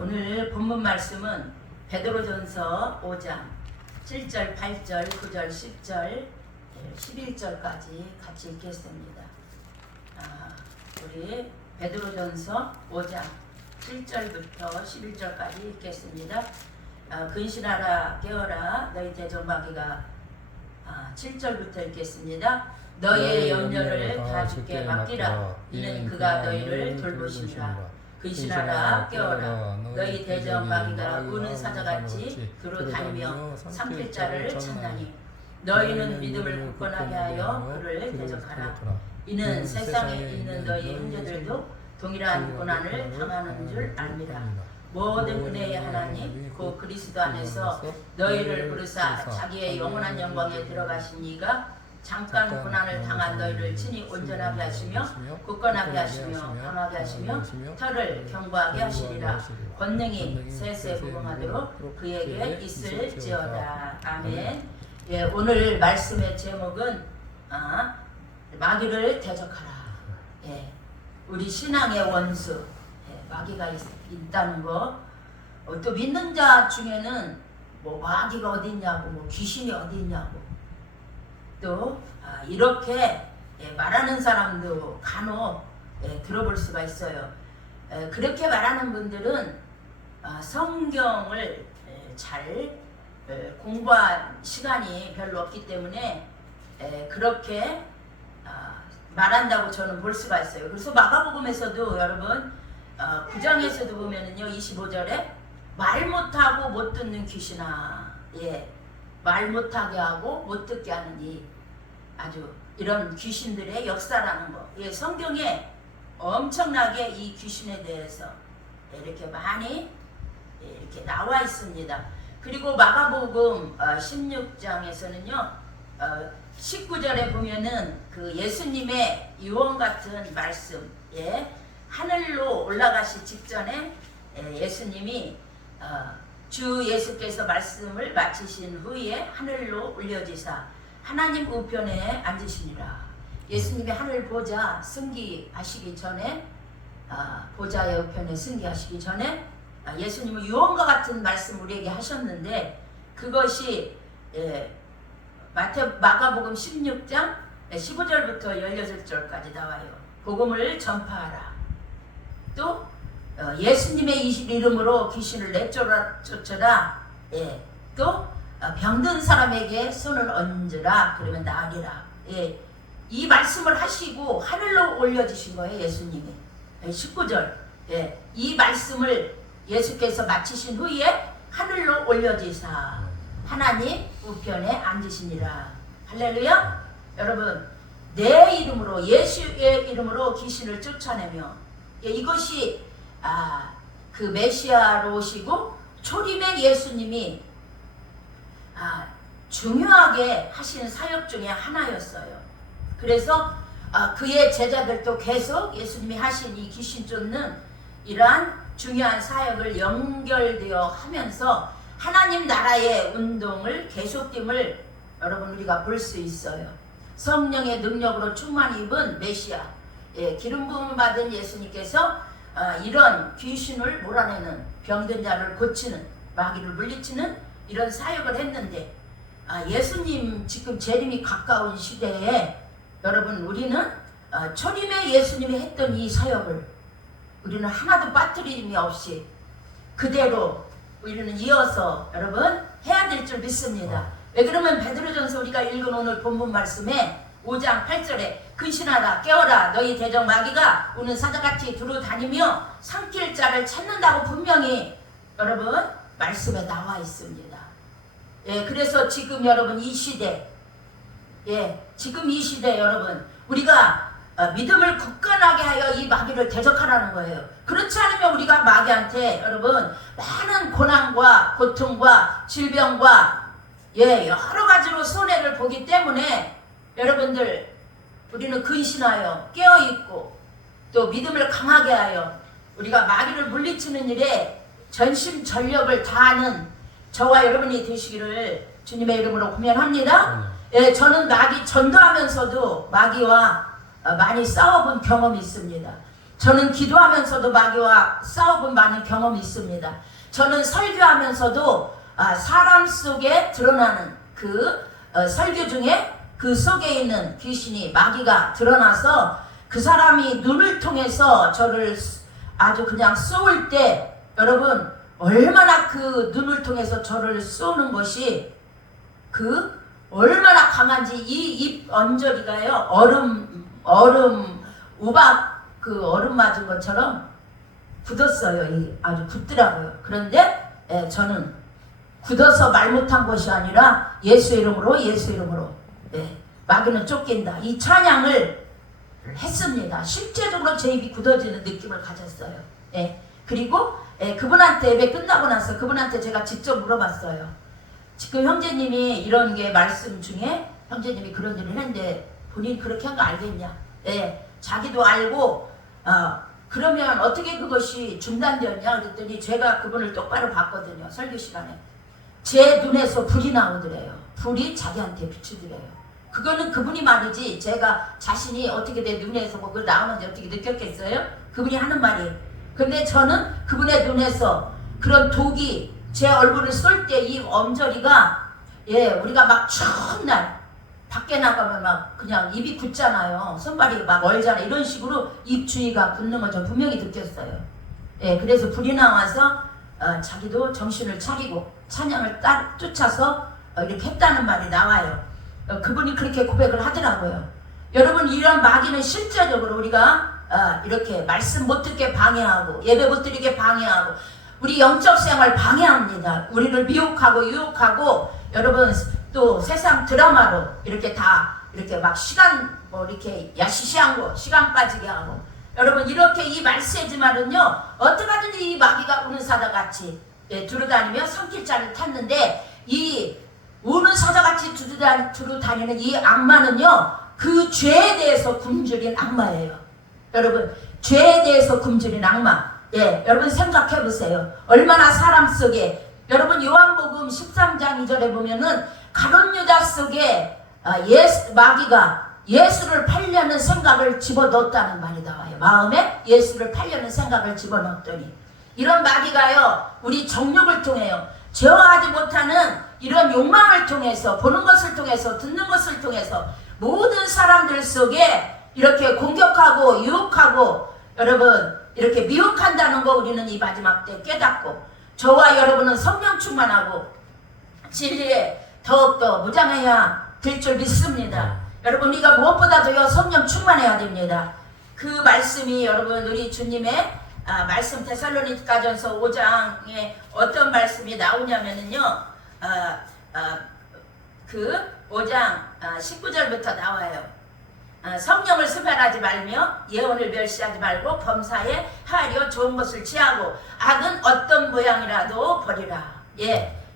오늘 본문 말씀은 베드로전서 5장 7절, 8절, 9절, 10절, 11절까지 같이 읽겠습니다. 우리 베드로전서 5장 7절부터 11절까지 읽겠습니다. 근신하라 깨어라 너희 대적마귀가 7절부터 읽겠습니다. 너희의 염려를 다 주께 맡기라. 이는 그가 너희를 돌보시리라. 근신하라 깨어라 너희 대적마귀가 우는 사자같이 두루 다니며 삼킬 자를 찾나니 너희는 믿음을 굳건하게 하여 그를 대적하라. 이는 세상에 있는 너희 형제들도 동일한 고난을 당하는 줄 압니다. 모든 은혜의 하나님 그 그리스도 안에서 너희를 부르사 자기의 영원한 영광에 들어가신 이가 잠깐 고난을 당한 너희를 친히 온전하게 하시며 굳건하게 하시며 강하게 하시며 털을 견고하게 하시리라. 권능이 세세무궁하도록 그에게 있을지어다. 아멘. 예, 오늘 말씀의 제목은 마귀를 대적하라. 예, 우리 신앙의 원수 마귀가 있다는 거. 또 믿는 자 중에는 뭐 마귀가 어디 있냐고, 뭐 귀신이 어디 있냐고. 또 이렇게 말하는 사람도 간혹 들어볼 수가 있어요. 그렇게 말하는 분들은 성경을 잘 공부한 시간이 별로 없기 때문에 그렇게 말한다고 저는 볼 수가 있어요. 그래서 마가복음에서도 여러분 9장에서도 보면은요 25절에 말 못하고 못 듣는 귀신아, 말 못하게 하고 못 듣게 하는 이 아주 이런 귀신들의 역사라는 거. 성경에 엄청나게 이 귀신에 대해서 이렇게 많이 이렇게 나와 있습니다. 그리고 마가복음 16장에서는요 19절에 보면은 그 예수님의 유언 같은 말씀, 하늘로 올라가시 직전에 예수님이 주 예수께서 말씀을 마치신 후에 하늘로 올려지사 하나님 우편에 앉으시니라. 예수님이 하늘 보좌 승기하시기 전에 보좌의 우편에 승기하시기 전에 예수님은 유언과 같은 말씀 우리에게 하셨는데 그것이 마가복음 16장 15절부터 16절까지 나와요. 복음을 전파하라. 또 예수님의 이름으로 귀신을 내쫓아라. 또 병든 사람에게 손을 얹으라. 그러면 나으리라. 이 말씀을 하시고 하늘로 올려주신 거예요. 예수님이 19절. 이 말씀을 예수께서 마치신 후에 하늘로 올려지사 하나님 우편에 앉으시니라. 할렐루야. 여러분, 내 이름으로 예수의 이름으로 귀신을 쫓아내며 이것이 그 메시아로 오시고 초림의 예수님이 중요하게 하신 사역 중에 하나였어요. 그래서 그의 제자들도 계속 예수님이 하신 이 귀신 쫓는 이러한 중요한 사역을 연결되어 하면서 하나님 나라의 운동을 계속됨을 여러분 우리가 볼 수 있어요. 성령의 능력으로 충만 입은 메시아, 기름 부음을 받은 예수님께서 이런 귀신을 몰아내는, 병든 자를 고치는, 마귀를 물리치는 이런 사역을 했는데 예수님 지금 재림이 가까운 시대에 여러분 우리는 초림의 예수님이 했던 이 사역을 우리는 하나도 빠뜨림이 없이 그대로 우리는 이어서 여러분 해야 될 줄 믿습니다. 왜 그러면 베드로전서 우리가 읽은 오늘 본문 말씀에 5장 8절에 근신하라 깨어라 너희 대적 마귀가 우는 사자같이 두루 다니며 삼킬 자를 찾는다고 분명히 여러분 말씀에 나와 있습니다. 그래서 지금 여러분 이 시대, 지금 이 시대 여러분 우리가 믿음을 굳건하게 하여 이 마귀를 대적하라는 거예요. 그렇지 않으면 우리가 마귀한테 여러분 많은 고난과 고통과 질병과 여러 가지로 손해를 보기 때문에 여러분들 우리는 근신하여 깨어있고 또 믿음을 강하게 하여 우리가 마귀를 물리치는 일에 전심전력을 다하는 저와 여러분이 되시기를 주님의 이름으로 고면합니다. 저는 마귀 전도하면서도 마귀와 많이 싸워본 경험이 있습니다. 저는 기도하면서도 마귀와 싸워본 많은 경험이 있습니다. 저는 설교하면서도 사람 속에 드러나는 설교 중에 그 속에 있는 귀신이 마귀가 드러나서 그 사람이 눈을 통해서 저를 아주 그냥 쏘을 때 여러분 얼마나 그 눈을 통해서 저를 쏘는 것이 얼마나 강한지 이 입 언저리가요 얼음 우박 얼음 맞은 것처럼 굳었어요. 아주 굳더라고요. 그런데 저는 굳어서 말 못한 것이 아니라 예수 이름으로 마귀는 쫓긴다. 이 찬양을 했습니다. 실제적으로 제 입이 굳어지는 느낌을 가졌어요. 그리고 그분한테 예배 끝나고 나서 그분한테 제가 직접 물어봤어요. 지금 형제님이 이런 게 말씀 중에 형제님이 그런 일을 했는데 본인 그렇게 한 거 알겠냐? 자기도 알고 그러면 어떻게 그것이 중단되었냐? 그랬더니 제가 그분을 똑바로 봤거든요. 설교 시간에. 제 눈에서 불이 나오더래요. 불이 자기한테 비추더래요. 그거는 그분이 말이지 제가 자신이 어떻게 내 눈에서 그거 나오는지 어떻게 느꼈겠어요? 그분이 하는 말이에요. 근데 저는 그분의 눈에서 그런 독이 제 얼굴을 쏠 때 이 엄저리가 우리가 막 추운 날 밖에 나가면 막 그냥 입이 굳잖아요. 손발이 막 얼잖아요. 이런 식으로 입 주위가 굳는 걸 저 분명히 느꼈어요. 그래서 불이 나와서 자기도 정신을 차리고 찬양을 쫓아서 이렇게 했다는 말이 나와요. 그분이 그렇게 고백을 하더라고요. 여러분 이런 마귀는 실제적으로 우리가 이렇게 말씀 못 듣게 방해하고 예배 못 드리게 방해하고 우리 영적 생활 방해합니다. 우리를 미혹하고 유혹하고 여러분 또 세상 드라마로 이렇게 다 이렇게 막 시간 이렇게 야시시한 거 시간 빠지게 하고 여러분 이렇게 이 말세지만은요 어떻게 하든지 이 마귀가 우는 사자같이 두루다니며 산길자를 탔는데 이 우는 사자같이 두루다니는 이 악마는요 그 죄에 대해서 굶주린 악마예요. 여러분 죄에 대해서 굶주린 악마. 여러분 생각해 보세요. 얼마나 사람 속에 여러분 요한복음 13장 2절에 보면은 가룟 유다 속에 마귀가 예수를 팔려는 생각을 집어넣었다는 말이 나와요. 마음에 예수를 팔려는 생각을 집어넣었더니 이런 마귀가요 우리 정욕을 통해요 제어하지 못하는 이런 욕망을 통해서 보는 것을 통해서 듣는 것을 통해서 모든 사람들 속에 이렇게 공격하고 유혹하고 여러분 이렇게 미혹한다는 거 우리는 이 마지막 때 깨닫고 저와 여러분은 성령 충만하고 진리에 더욱더 무장해야 될 줄 믿습니다. 여러분 우리가 무엇보다도요 성령 충만해야 됩니다. 그 말씀이 여러분 우리 주님의 말씀 데살로니가전서 5장에 어떤 말씀이 나오냐면은요 그 5장 19절부터 나와요. 성령을 수별하지 말며 예언을 멸시하지 말고 범사에 하려 좋은 것을 취하고 악은 어떤 모양이라도 버리라.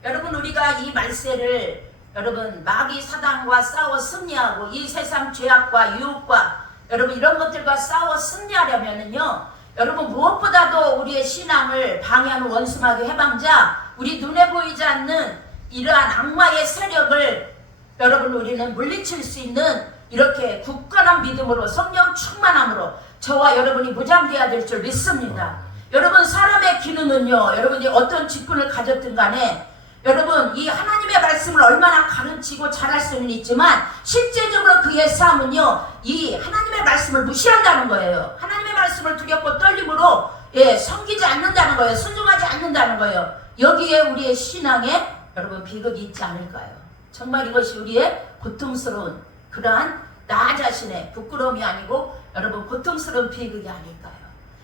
여러분 우리가 이 말세를 여러분 마귀 사단과 싸워 승리하고 이 세상 죄악과 유혹과 여러분 이런 것들과 싸워 승리하려면은요 여러분 무엇보다도 우리의 신앙을 방해하는 원수마귀 해방자 우리 눈에 보이지 않는 이러한 악마의 세력을 여러분 우리는 물리칠 수 있는 이렇게 굳건한 믿음으로 성령 충만함으로 저와 여러분이 무장되어야 될 줄 믿습니다. 여러분 사람의 기능은요 여러분이 어떤 직분을 가졌든 간에 여러분 이 하나님의 말씀을 얼마나 가르치고 잘할 수는 있지만 실제적으로 그의 삶은요 이 하나님의 말씀을 무시한다는 거예요. 하나님의 말씀을 두렵고 떨림으로 섬기지 않는다는 거예요. 순종하지 않는다는 거예요. 여기에 우리의 신앙에 여러분 비극이 있지 않을까요? 정말 이것이 우리의 고통스러운 그러한 나 자신의 부끄러움이 아니고 여러분 고통스러운 비극이 아닐까요?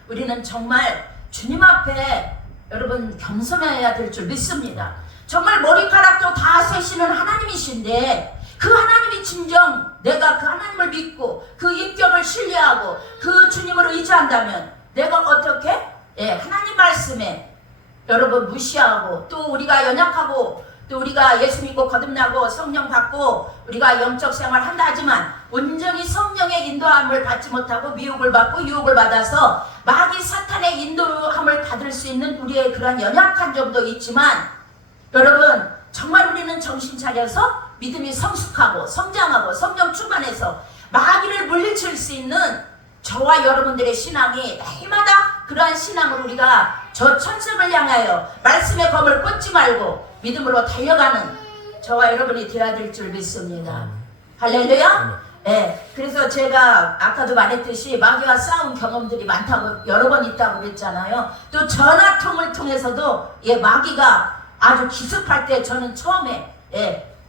우리는 정말 주님 앞에 여러분 겸손해야 될 줄 믿습니다. 정말 머리카락도 다 세시는 하나님이신데 그 하나님이 진정 내가 그 하나님을 믿고 그 인격을 신뢰하고 그 주님을 의지한다면 내가 어떻게 하나님 말씀에 여러분 무시하고 또 우리가 연약하고 또 우리가 예수 믿고 거듭나고 성령 받고 우리가 영적 생활 한다 하지만 온전히 성령의 인도함을 받지 못하고 미혹을 받고 유혹을 받아서 마귀 사탄의 인도함을 받을 수 있는 우리의 그런 연약한 점도 있지만 여러분 정말 우리는 정신 차려서 믿음이 성숙하고 성장하고 성령 충만해서 마귀를 물리칠 수 있는 저와 여러분들의 신앙이 날마다 그러한 신앙으로 우리가 저 천성을 향하여 말씀의 검을 꽂지 말고 믿음으로 달려가는 저와 여러분이 되어야 될 줄 믿습니다. 할렐루야. 예, 그래서 제가 아까도 말했듯이 마귀와 싸운 경험들이 많다고 여러 번 있다고 그랬잖아요. 또 전화통을 통해서도 마귀가 아주 기습할 때 저는 처음에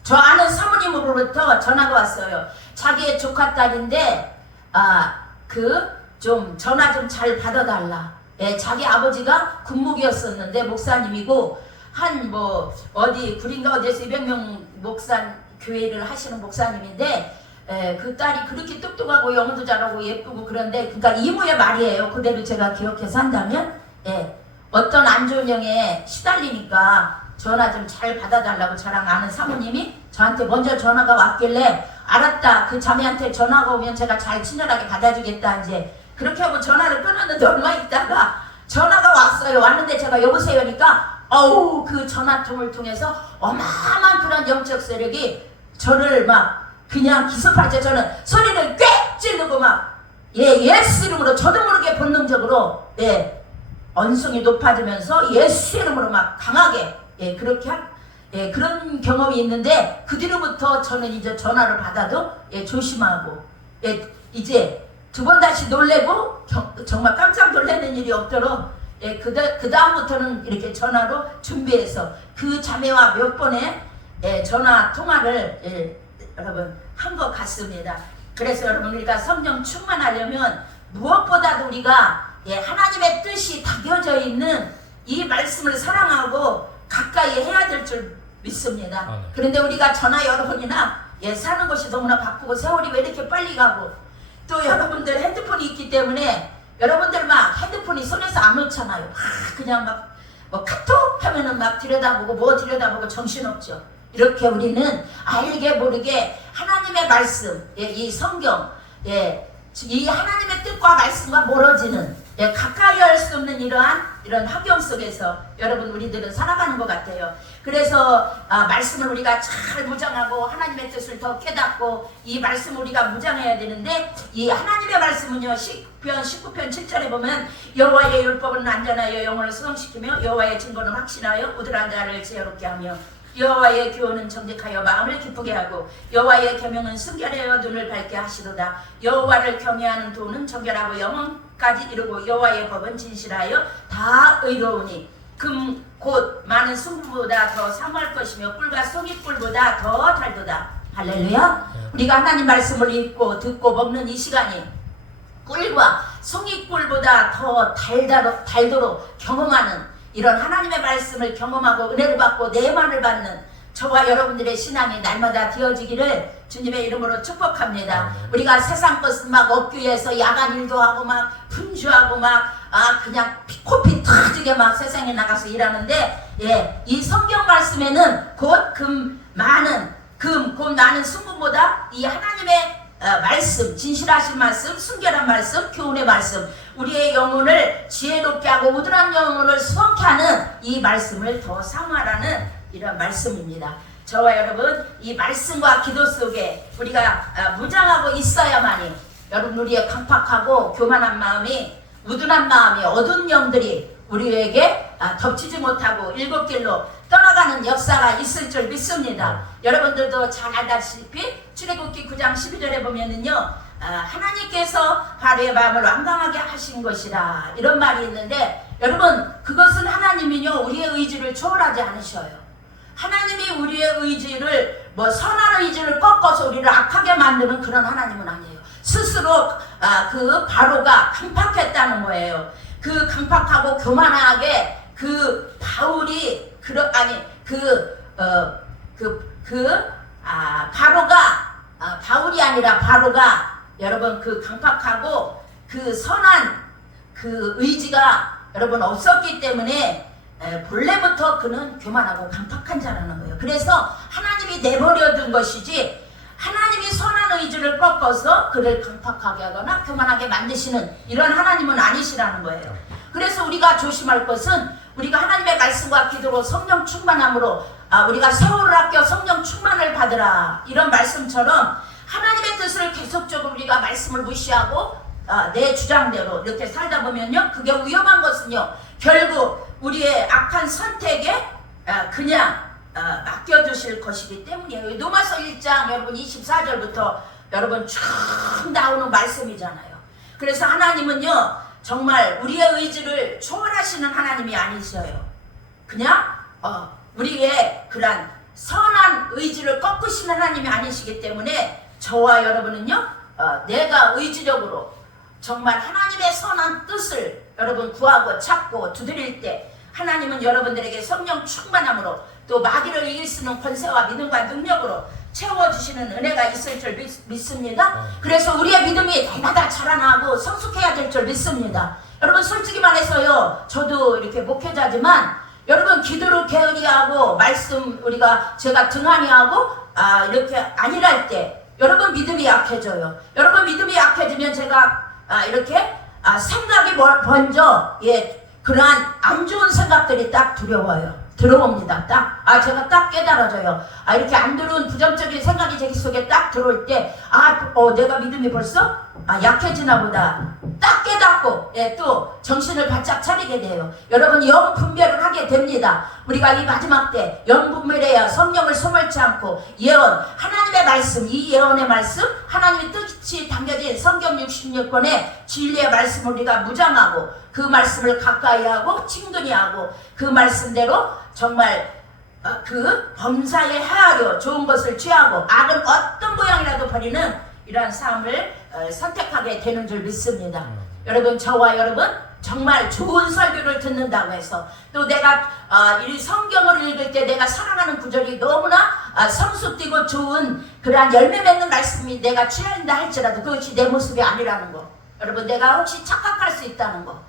저 아는 사모님으로부터 전화가 왔어요. 자기의 조카딸인데 좀 전화 좀 잘 받아달라. 자기 아버지가 군목이었었는데 목사님이고 어디 구린가 어디에서 200명 목사 교회를 하시는 목사님인데 그 딸이 그렇게 똑똑하고 영어도 잘하고 예쁘고 그런데 그러니까 이모의 말이에요. 그대로 제가 기억해서 한다면 어떤 안 좋은 영에 시달리니까 전화 좀 잘 받아달라고 저랑 아는 사모님이 저한테 먼저 전화가 왔길래 알았다. 그 자매한테 전화가 오면 제가 잘 친절하게 받아주겠다. 이제 그렇게 하고 전화를 끊었는데 얼마 있다가 전화가 왔어요. 왔는데 제가 여보세요 하니까 그 전화통을 통해서 어마어마한 그런 영적 세력이 저를 막 그냥 기습할 때 저는 소리를 꽥 지르고 막 예수 이름으로 저도 모르게 본능적으로 언성이 높아지면서 예수 이름으로 막 강하게 그렇게 그런 경험이 있는데 그 뒤로부터 저는 이제 전화를 받아도 조심하고 이제 두 번 다시 놀래고 정말 깜짝 놀라는 일이 없도록 그 다음부터는 이렇게 전화로 준비해서 그 자매와 몇 번의 전화 통화를 여러분 한 것 같습니다. 그래서 여러분 우리가 성령 충만하려면 무엇보다도 우리가 하나님의 뜻이 담겨져 있는 이 말씀을 사랑하고 가까이 해야 될 줄 믿습니다. 그런데 우리가 전화 여러 번이나 사는 것이 너무나 바쁘고 세월이 왜 이렇게 빨리 가고 또 여러분들 핸드폰이 있기 때문에 여러분들 막 핸드폰이 손에서 안 놓잖아요. 그냥 막 뭐 카톡 하면은 막 들여다보고 뭐 들여다보고 정신없죠. 이렇게 우리는 알게 모르게 하나님의 말씀, 이 성경, 이 하나님의 뜻과 말씀과 멀어지는 가까이 할 수 없는 이런 환경 속에서 여러분 우리들은 살아가는 것 같아요. 그래서 말씀을 우리가 잘 무장하고 하나님의 뜻을 더 깨닫고 이 말씀을 우리가 무장해야 되는데 이 하나님의 말씀은요 시편 19편 7절에 보면 여호와의 율법은 안전하여 영혼을 수성시키며 여호와의 증거는 확신하여 우들한 자를 지혜롭게 하며 여호와의 교훈은 정직하여 마음을 기쁘게 하고 여호와의 계명은 순결하여 눈을 밝게 하시도다. 여호와를 경외하는 도는 정결하고 영혼까지 이루고 여호와의 법은 진실하여 다 의로우니 금 곧 많은 순금보다 더 사모할 것이며 꿀과 송이꿀보다 더 달도다. 할렐루야. 우리가 하나님 말씀을 읽고 듣고 먹는 이 시간이 꿀과 송이꿀보다 더 달도록 경험하는 이런 하나님의 말씀을 경험하고 은혜를 받고 내만을 받는 저와 여러분들의 신앙이 날마다 되어지기를 주님의 이름으로 축복합니다. 우리가 세상 것은 막 얻기 위해서 야간 일도 하고 막 분주하고 막 그냥 코피 터지게 막 세상에 나가서 일하는데 이 성경 말씀에는 곧 많은 순금보다 이 하나님의 말씀, 진실하신 말씀, 순결한 말씀, 교훈의 말씀, 우리의 영혼을 지혜롭게 하고 우둔한 영혼을 수확케 하는 이 말씀을 더 사모하라는 이런 말씀입니다. 저와 여러분 이 말씀과 기도 속에 우리가 무장하고 있어야만이 여러분 우리의 강팍하고 교만한 마음이 우둔한 마음이 어두운 영들이 우리에게 덮치지 못하고 일곱 길로 떠나가는 역사가 있을 줄 믿습니다. 여러분들도 잘 알다시피 출애굽기 9장 12절에 보면은요 하나님께서 바로의 마음을 완강하게 하신 것이라 이런 말이 있는데 여러분 그것은 하나님이요 우리의 의지를 초월하지 않으셔요. 하나님이 우리의 의지를 선한 의지를 꺾어서 우리를 악하게 만드는 그런 하나님은 아니에요. 스스로 그 바로가 강팍했다는 거예요. 그 강팍하고 교만하게 그 바울이 바울이 아니라 바로가 여러분 그 강팍하고 그 선한 그 의지가 여러분 없었기 때문에 본래부터 그는 교만하고 강팍한 자라는 거예요. 그래서 하나님이 내버려둔 것이지 하나님이 선한 의지를 꺾어서 그를 강팍하게 하거나 교만하게 만드시는 이런 하나님은 아니시라는 거예요. 그래서 우리가 조심할 것은 우리가 하나님의 말씀과 기도로 성령 충만함으로 우리가 세월을 아껴 성령 충만을 받으라 이런 말씀처럼 하나님의 뜻을 계속적으로 우리가 말씀을 무시하고 내 주장대로 이렇게 살다 보면요, 그게 위험한 것은요, 결국 우리의 악한 선택에 그냥 맡겨주실 것이기 때문이에요. 로마서 1장 여러분 24절부터 여러분 쭉 나오는 말씀이잖아요. 그래서 하나님은요, 정말 우리의 의지를 초월하시는 하나님이 아니셔요. 그냥 우리의 그런 선한 의지를 꺾으시는 하나님이 아니시기 때문에 저와 여러분은요, 내가 의지적으로 정말 하나님의 선한 뜻을 여러분 구하고 찾고 두드릴 때 하나님은 여러분들에게 성령 충만함으로 또 마귀를 이길 수 있는 권세와 믿음과 능력으로 채워주시는 은혜가 있을 줄 믿습니다. 그래서 우리의 믿음이 날마다 자라나고 성숙해야 될 줄 믿습니다. 여러분 솔직히 말해서요, 저도 이렇게 목회자지만 여러분 기도를 게으리하고 말씀 제가 등한히하고 이렇게 안일할 때 여러분 믿음이 약해져요. 여러분 믿음이 약해지면 제가 이렇게 생각이 먼저 그러한 안 좋은 생각들이 딱 들어옵니다. 제가 딱 깨달아져요. 이렇게 안 들어온 부정적인 생각이 제 속에 딱 들어올 때, 내가 믿음이 벌써 약해지나 보다. 딱 깨닫고, 또 정신을 바짝 차리게 돼요. 여러분, 영 분별을 하게 됩니다. 우리가 이 마지막 때, 영 분별해야 성령을 소멸치 않고, 예언, 하나님의 말씀, 이 예언의 말씀, 하나님의 뜻이 담겨진 성경 66권의 진리의 말씀을 우리가 무장하고, 그 말씀을 가까이 하고, 친근히 하고, 그 말씀대로 정말 그 범사에 헤아려 좋은 것을 취하고 악은 어떤 모양이라도 버리는 이러한 삶을 선택하게 되는 줄 믿습니다. 여러분, 저와 여러분 정말 좋은 설교를 듣는다고 해서 또 내가 이 성경을 읽을 때 내가 사랑하는 구절이 너무나 성숙되고 좋은 그러한 열매 맺는 말씀이 내가 취한다 할지라도 그것이 내 모습이 아니라는 거, 여러분 내가 혹시 착각할 수 있다는 거,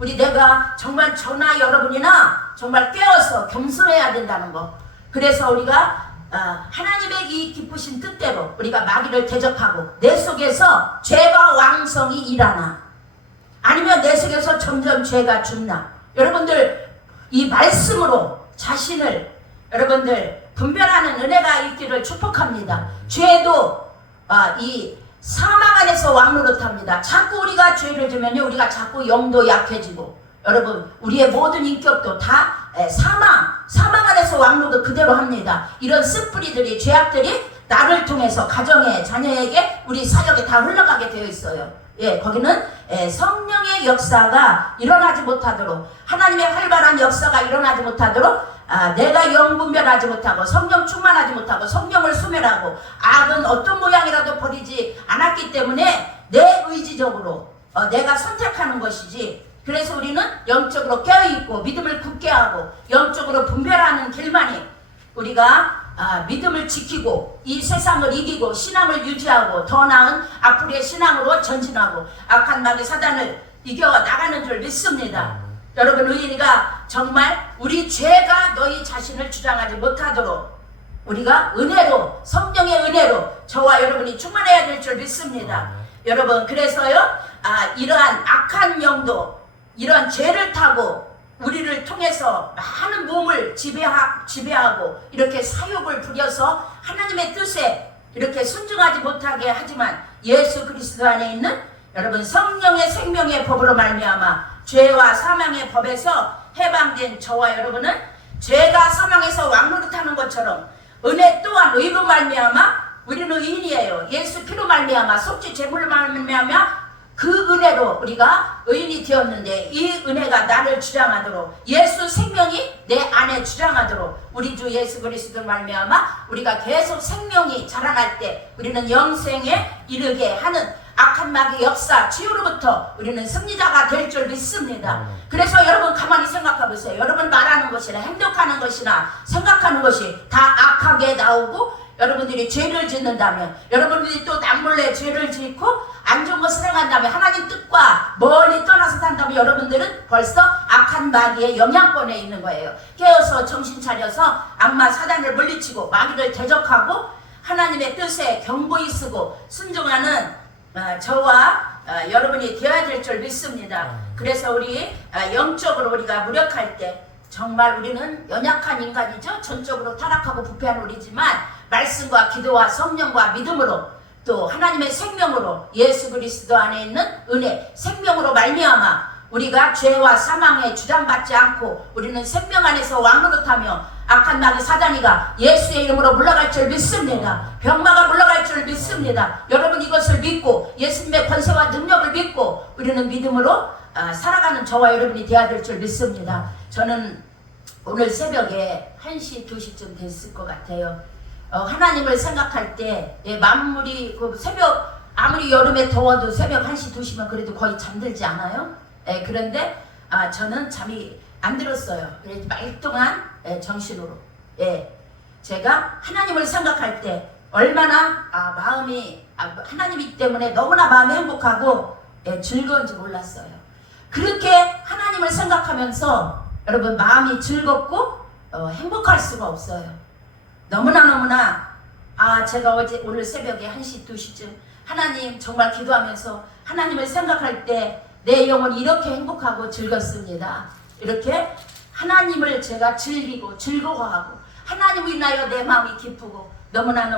내가 정말 저나 여러분이나 정말 깨어서 겸손해야 된다는 거. 그래서 우리가 하나님의 이 기쁘신 뜻대로 우리가 마귀를 대적하고 내 속에서 죄가 왕성이 일어나 아니면 내 속에서 점점 죄가 죽나, 여러분들 이 말씀으로 자신을 여러분들 분별하는 은혜가 있기를 축복합니다. 죄도 이 사망 안에서 왕노릇합니다. 자꾸 우리가 죄를 지면요, 우리가 자꾸 영도 약해지고, 여러분 우리의 모든 인격도 다 사망 안에서 왕노릇 그대로 합니다. 이런 습뿌리들이, 죄악들이 나를 통해서 가정에, 자녀에게, 우리 사역에 다 흘러가게 되어 있어요. 거기는 성령의 역사가 일어나지 못하도록, 하나님의 활발한 역사가 일어나지 못하도록 내가 영분별하지 못하고 성령 충만하지 못하고 성령을 소멸하고 악은 어떤 모양이라도 버리지 않았기 때문에 내 의지적으로 내가 선택하는 것이지, 그래서 우리는 영적으로 깨어있고 믿음을 굳게 하고 영적으로 분별하는 길만이 우리가 믿음을 지키고 이 세상을 이기고 신앙을 유지하고 더 나은 앞으로의 신앙으로 전진하고 악한 마귀 사단을 이겨나가는 줄 믿습니다. 여러분, 우리가 정말 우리 죄가 너희 자신을 주장하지 못하도록 우리가 은혜로, 성령의 은혜로 저와 여러분이 충만해야 될 줄 믿습니다. 여러분, 그래서요, 이러한 악한 영도 이런 죄를 타고 우리를 통해서 많은 몸을 지배하고 이렇게 사욕을 부려서 하나님의 뜻에 이렇게 순종하지 못하게 하지만 예수 그리스도 안에 있는 여러분 성령의 생명의 법으로 말미암아 죄와 사망의 법에서 해방된 저와 여러분은 죄가 사망에서 왕노릇하는 것처럼 은혜 또한 의로 말미암아 우리는 의인이에요. 예수 피로 말미암아 속죄 제물로 말미암아 그 은혜로 우리가 의인이 되었는데, 이 은혜가 나를 주장하도록, 예수 생명이 내 안에 주장하도록 우리 주 예수 그리스도 말미암아 우리가 계속 생명이 자라날 때 우리는 영생에 이르게 하는 악한 마귀 역사 치유로부터 우리는 승리자가 될 줄 믿습니다. 그래서 여러분 가만히 생각해 보세요. 여러분 말하는 것이나 행동하는 것이나 생각하는 것이 다 악하게 나오고, 여러분들이 죄를 짓는다면, 여러분들이 또 남몰래 죄를 짓고 안 좋은 것을 행한다면, 하나님 뜻과 멀리 떠나서 산다면 여러분들은 벌써 악한 마귀의 영향권에 있는 거예요. 깨어서 정신 차려서 악마 사단을 물리치고 마귀를 대적하고 하나님의 뜻에 경고히 쓰고 순종하는 저와 여러분이 되어야 될 줄 믿습니다. 그래서 우리 영적으로 우리가 무력할 때 정말 우리는 연약한 인간이죠. 전적으로 타락하고 부패한 우리지만 말씀과 기도와 성령과 믿음으로 또 하나님의 생명으로 예수 그리스도 안에 있는 은혜 생명으로 말미암아 우리가 죄와 사망에 주장받지 않고 우리는 생명 안에서 왕노릇하며 악한 마귀 사단이가 예수의 이름으로 물러갈 줄 믿습니다. 병마가 물러갈 줄 믿습니다. 여러분 이것을 믿고 예수님의 권세와 능력을 믿고 우리는 믿음으로 살아가는 저와 여러분이 되어야 될 줄 믿습니다. 저는 오늘 새벽에 1시, 2시쯤 됐을 것 같아요. 하나님을 생각할 때 만물이 그 새벽 아무리 여름에 더워도 새벽 1시, 2시면 그래도 거의 잠들지 않아요? 그런데 저는 잠이 안 들었어요. 그래서 말똥한 정신으로 제가 하나님을 생각할 때 얼마나 마음이 하나님이기 때문에 너무나 마음이 행복하고 즐거운지 몰랐어요. 그렇게 하나님을 생각하면서 여러분 마음이 즐겁고 행복할 수가 없어요. 너무나 제가 오늘 새벽에 1시, 2시쯤 하나님 정말 기도하면서 하나님을 생각할 때 내 영혼이 이렇게 행복하고 즐겁습니다. 이렇게 하나님을 제가 즐기고 즐거워하고 하나님을 인하여 내 마음이 기쁘고 너무나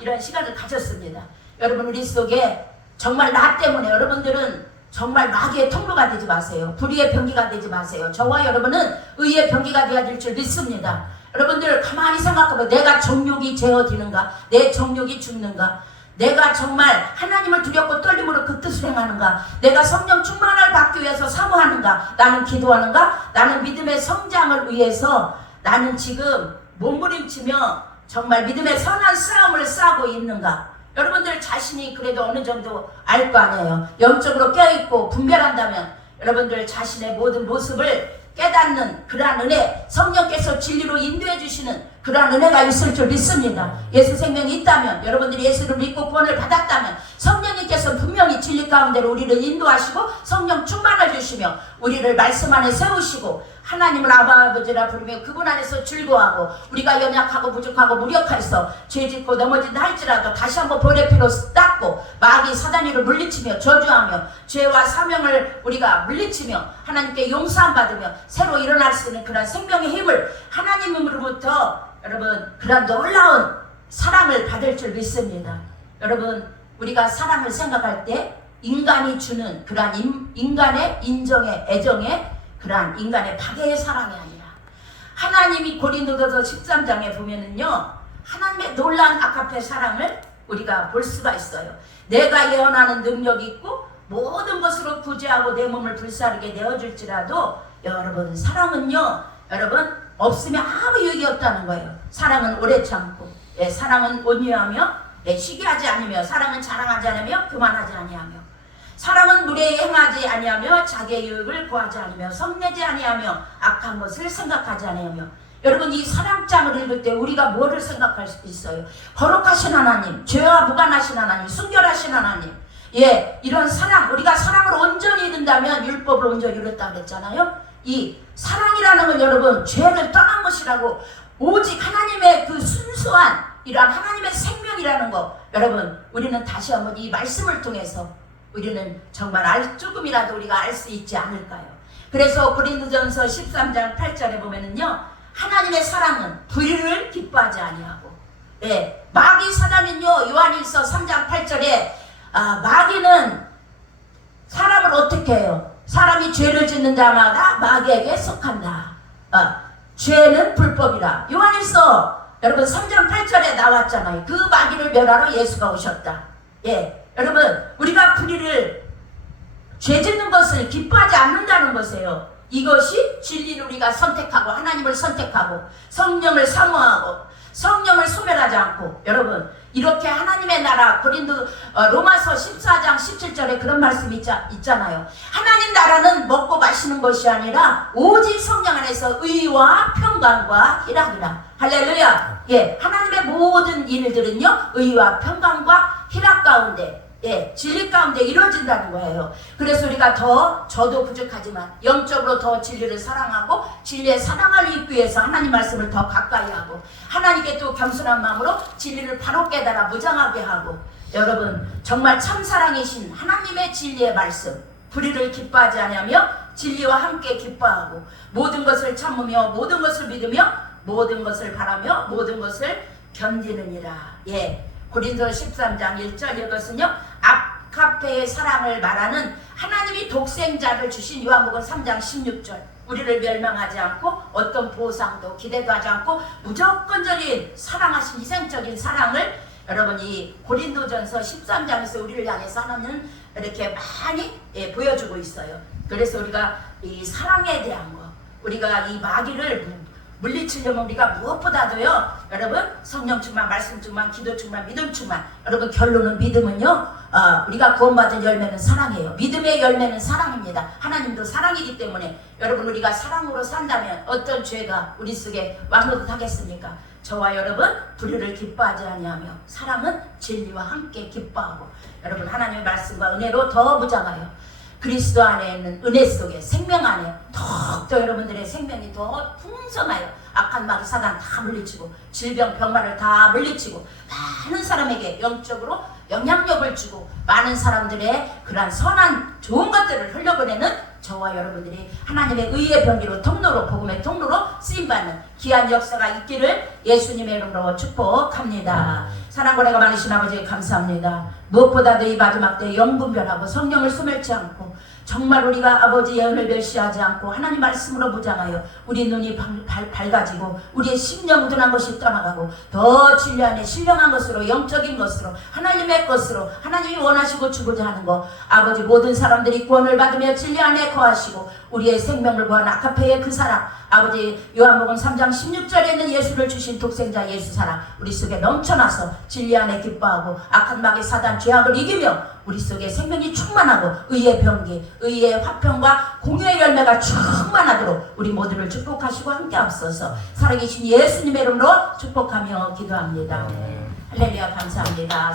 이런 시간을 가졌습니다. 여러분 우리 속에 정말 나 때문에 여러분들은 정말 마귀의 통로가 되지 마세요. 불의의 병기가 되지 마세요. 저와 여러분은 의의 병기가 되어야 될 줄 믿습니다. 여러분들 가만히 생각해보면 내가 정욕이 제어되는가? 내 정욕이 죽는가? 내가 정말 하나님을 두렵고 떨림으로 그 뜻을 행하는가? 내가 성령 충만을 받기 위해서 사모하는가? 나는 기도하는가? 나는 믿음의 성장을 위해서 나는 지금 몸부림치며 정말 믿음의 선한 싸움을 싸고 있는가? 여러분들 자신이 그래도 어느 정도 알 거 아니에요. 영적으로 깨어있고 분별한다면 여러분들 자신의 모든 모습을 깨닫는 그러한 은혜, 성령께서 진리로 인도해 주시는 그러한 은혜가 있을 줄 믿습니다. 예수 생명이 있다면, 여러분들이 예수를 믿고 구원을 받았다면 성령님께서 분명히 진리 가운데로 우리를 인도하시고 성령 충만을 주시며 우리를 말씀 안에 세우시고 하나님을 아버지라 부르며 그분 안에서 즐거워하고 우리가 연약하고 부족하고 무력해서 죄짓고 넘어진다 할지라도 다시 한번 벌의 피로 닦고 마귀 사단이를 물리치며 저주하며 죄와 사명을 우리가 물리치며 하나님께 용서함 받으며 새로 일어날 수 있는 그런 생명의 힘을 하나님으로부터 여러분 그런 놀라운 사랑을 받을 줄 믿습니다. 여러분 우리가 사랑을 생각할 때 인간이 주는 그러한 인간의 인정의 애정의 그러한 인간의 박애의 사랑이 아니라 하나님이 고린도전서 13장에 보면은요 하나님의 놀라운 아가페 사랑을 우리가 볼 수가 있어요. 내가 예언하는 능력이 있고 모든 것으로 구제하고 내 몸을 불사르게 내어줄지라도 여러분 사랑은요 여러분 없으면 아무 유익이 없다는 거예요. 사랑은 오래 참고 사랑은 온유하며 시기하지 아니며 사랑은 자랑하지 않으며 교만하지 아니하며 사랑은 무례히 행하지 아니하며 자기의 유익을 구하지 않으며 성내지 아니하며 악한 것을 생각하지 아니하며 여러분 이 사랑장을 읽을 때 우리가 뭐를 생각할 수 있어요? 거룩하신 하나님, 죄와 무관하신 하나님, 순결하신 하나님 이런 사랑 우리가 사랑을 온전히 이룬다면 율법을 온전히 이뤘다 그랬잖아요. 이 사랑이라는 건 여러분 죄를 떠난 것이라고 오직 하나님의 그 순수한 이러한 하나님의 생명이라는 거 여러분 우리는 다시 한번 이 말씀을 통해서 우리는 정말 조금이라도 우리가 알 수 있지 않을까요? 그래서 고린도전서 13장 8절에 보면은요 하나님의 사랑은 불의를 기뻐하지 아니하고 마귀 사단은요 요한일서 3장 8절에 마귀는 사람을 어떻게 해요? 사람이 죄를 짓는 자마다 마귀에게 속한다. 죄는 불법이라. 요한일서 여러분 3장 8절에 나왔잖아요. 그 마귀를 멸하러 예수가 오셨다. 여러분 우리가 불의를 죄 짓는 것을 기뻐하지 않는다는 것이에요. 이것이 진리를 우리가 선택하고 하나님을 선택하고 성령을 사모하고 성령을 소멸하지 않고 여러분 이렇게 하나님의 나라 로마서 14장 17절에 그런 말씀이 있잖아요. 하나님 나라는 먹고 마시는 것이 아니라 오직 성령 안에서 의와 평강과 희락이라. 할렐루야. 하나님의 모든 일들은요 의와 평강과 희락 가운데 진리 가운데 이루어진다는 거예요. 그래서 우리가 저도 부족하지만 영적으로 더 진리를 사랑하고 진리의 사랑을 입기 위해서 하나님 말씀을 더 가까이 하고 하나님께 또 겸손한 마음으로 진리를 바로 깨달아 무장하게 하고 여러분 정말 참사랑이신 하나님의 진리의 말씀 불의를 기뻐하지 아니하며 진리와 함께 기뻐하고 모든 것을 참으며 모든 것을 믿으며 모든 것을 바라며 모든 것을 견디느니라. 고린도 13장 1절 이것은요 아가페의 사랑을 말하는 하나님이 독생자를 주신 요한복음 3장 16절 우리를 멸망하지 않고 어떤 보상도 기대도 하지 않고 무조건적인 사랑하신 희생적인 사랑을 여러분 이 고린도전서 13장에서 우리를 향해서 하나님은 이렇게 많이 보여주고 있어요. 그래서 우리가 이 사랑에 대한 거 우리가 이 마귀를 물리치려면 우리가 무엇보다도요 여러분 성령 충만 말씀 충만 기도 충만 믿음 충만 여러분 결론은 믿음은요 우리가 구원받은 열매는 사랑이에요. 믿음의 열매는 사랑입니다. 하나님도 사랑이기 때문에 여러분 우리가 사랑으로 산다면 어떤 죄가 우리 속에 왕노릇하겠습니까? 저와 여러분 불의를 기뻐하지 아니하며 사랑은 진리와 함께 기뻐하고 여러분 하나님의 말씀과 은혜로 더 무장하여 그리스도 안에 있는 은혜 속에 생명 안에 더욱더 여러분들의 생명이 더 풍성하여 악한 마귀 사단 다 물리치고 질병 병마를 다 물리치고 많은 사람에게 영적으로 영향력을 주고 많은 사람들의 그러한 선한 좋은 것들을 흘려보내는 저와 여러분들이 하나님의 의의 병기로 통로로 복음의 통로로 쓰임받는 귀한 역사가 있기를 예수님의 이름으로 축복합니다. 사랑과 은혜가 많으신 아버지 감사합니다. 무엇보다도 이 마지막 때 영분별하고 성령을 소멸치 않고 정말 우리가 아버지의 은혜를 멸시하지 않고 하나님 말씀으로 무장하여 우리 눈이 밝아지고 우리의 심령 무둔한 것이 떠나가고 더 진리 안에 신령한 것으로 영적인 것으로 하나님의 것으로 하나님이 원하시고 주고자 하는 것 아버지 모든 사람들이 구원을 받으며 진리 안에 거하시고 우리의 생명을 구한 아가페의 그 사랑 아버지 요한복음 3장 16절에 있는 예수를 주신 독생자 예수 사랑 우리 속에 넘쳐나서 진리 안에 기뻐하고 악한 마귀 사단 죄악을 이기며 우리 속에 생명이 충만하고 의의 병기 의의 화평과 공유의 열매가 충만하도록 우리 모두를 축복하시고 함께 앞서서 살아계신 예수님의 이름으로 축복하며 기도합니다. 할렐루야 감사합니다.